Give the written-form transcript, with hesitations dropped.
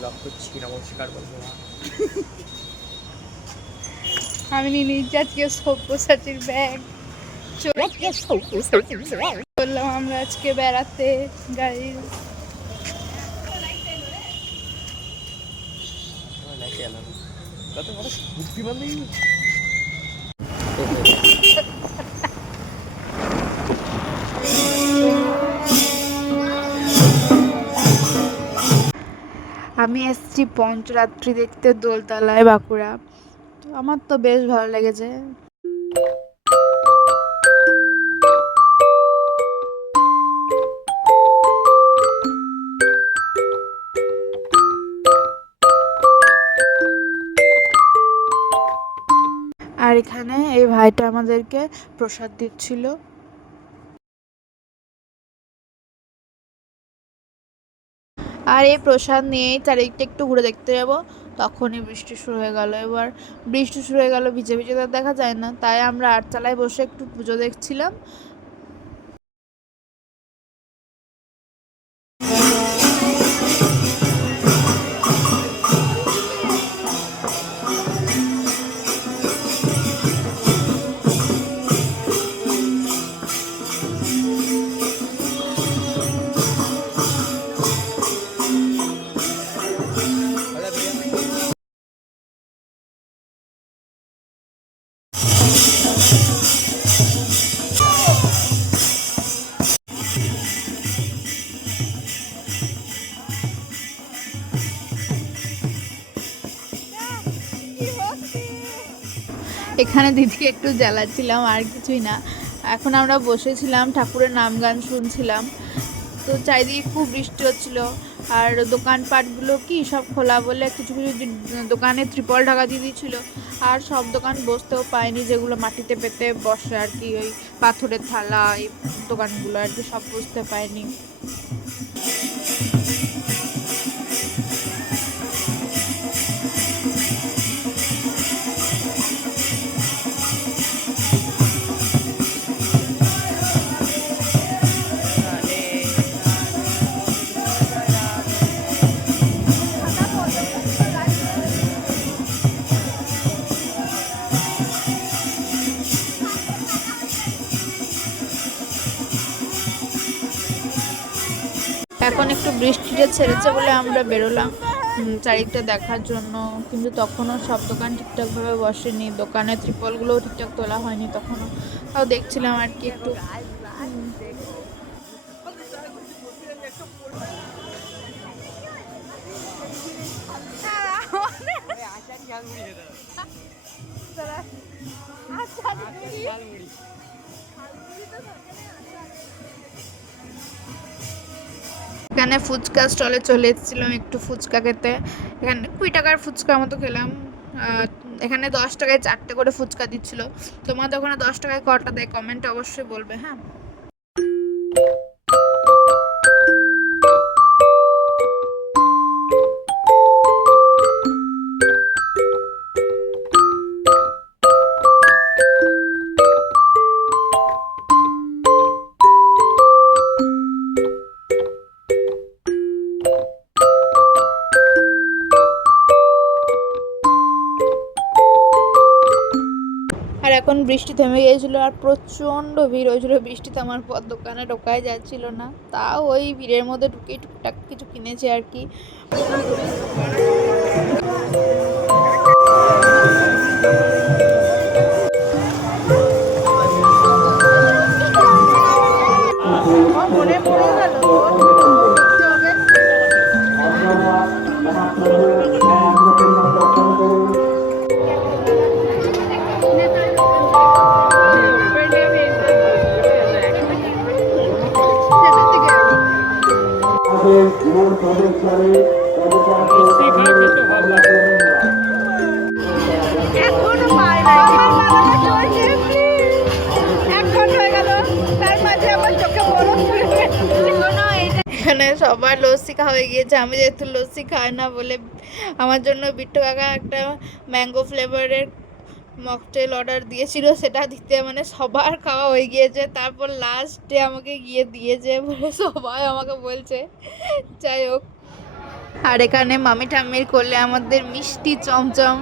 Blog করছি। নমস্কার বন্ধুরা। আমি নিয়ে নিয়েছি আজকে সব্যসাচীর ব্যাগ। বললাম আমরা আজকে বেড়াতে গাড়ি। আমি এসেছি পঞ্চরাত্রি দেখতে দোলতলায় বাঁকুড়া। তো আমার তো বেশ ভালো লেগেছে। আর এখানে এই ভাইটা আমাদেরকে প্রসাদ দিচ্ছিল। আর এই প্রসাদ নিয়েই চারিদিকটা একটু ঘুরে দেখতে যাব, তখনই বৃষ্টি শুরু হয়ে গেল। এবার বৃষ্টি শুরু হয়ে গেল, ভিজে ভিজে তো দেখা যায় না, তাই আমরা আটচালায় বসে একটু পুজো দেখছিলাম। এখানে দিদিকে একটু জ্বালাচ্ছিলাম, আর কিছুই না। এখন আমরা বসেছিলাম, ঠাকুরের নাম গান শুনছিলাম। তো চারিদিকে খুব বৃষ্টি হচ্ছিল, আর দোকানপাটগুলো কি সব খোলা বলে কিছু কিছু দোকানে ত্রিপল ঢাকা দিয়ে দিয়েছিল। আর সব দোকান বসতেও পায়নি, যেগুলো মাটিতে পেতে বসে আর কি, ওই পাথরের থালা এই দোকানগুলো আর কি, সব বসতে পায়নি। এখন একটু বৃষ্টিটা ছেড়েছে বলে আমরা বেরোলাম চারিদিকটা দেখার জন্য, কিন্তু তখনও সব দোকান ঠিকঠাকভাবে বসেনি, দোকানের ত্রিপলগুলোও ঠিকঠাক তোলা হয়নি তখনও। তাও দেখছিলাম আর কি একটু। এখানে ফুচকা স্টলে চলে এসেছিলাম একটু ফুচকা খেতে। এখানে 20 টাকার ফুচকার মতো খেলাম। এখানে 10 টাকায় 4টে করে ফুচকা দিচ্ছিল। তোমাদের ওখানে 10 টাকায় কটা দেয় কমেন্টে অবশ্যই বলবে, হ্যাঁ। আর এখন বৃষ্টি থেমে গিয়েছিল, আর প্রচণ্ড ভিড় হয়েছিল। বৃষ্টিতে আমার পর দোকানে ঢোকাই যাচ্ছিল না, তাও ওই ভিড়ের মধ্যে ঢুকেই টুকটাক কিছু কিনেছি আর কি। মনে পড়ে গেল এখানে সবার লস্যি খাওয়া হয়ে গিয়েছে। আমি যেহেতু লস্যি খাই না বলে আমার জন্য বিট্টু কাকা একটা ম্যাঙ্গো ফ্লেভারের মকটেল অর্ডার দিয়েছিল, সেটা দিতে মানে সবার খাওয়া হয়ে গিয়েছে। তারপর লাস্টে আমাকে গিয়ে দিয়েছে বলে সবাই আমাকে বলছে। যাই হোক, আর এখানে মামি ঠাম্মির কোলে আমাদের মিষ্টি চমচম